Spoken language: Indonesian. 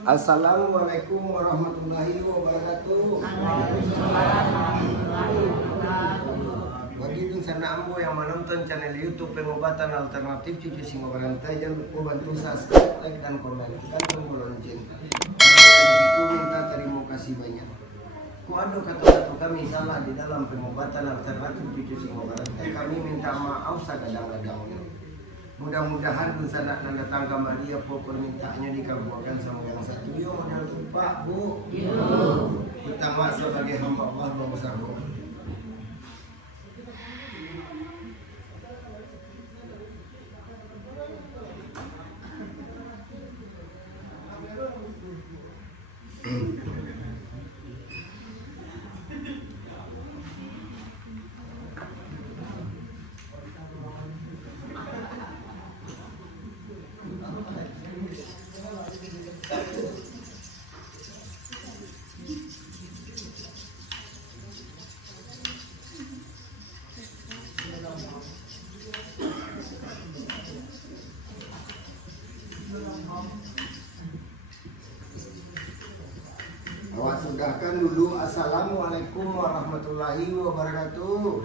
Assalamualaikum warahmatullahi wabarakatuh. Bagi itu sana ambo yang menonton channel YouTube Pengobatan Alternatif Cucu Singo Berantai, jangan lupa bantu subscribe, like dan komen dan tombol lonceng. Itu minta terima kasih banyak. Ada kata-kata kami salah di dalam Pengobatan Alternatif Cucu Singo Berantai, kami minta maaf segadang-gadangnya. Mudah-mudahan sana nanda tangga Maria po permintaannya dikabulkan sama yang satu. Yo modal lupa bu. Yo. Utama sebagai hamba Allah bangsa bu. Awak sudahkan dulu. Assalamualaikum warahmatullahi wabarakatuh.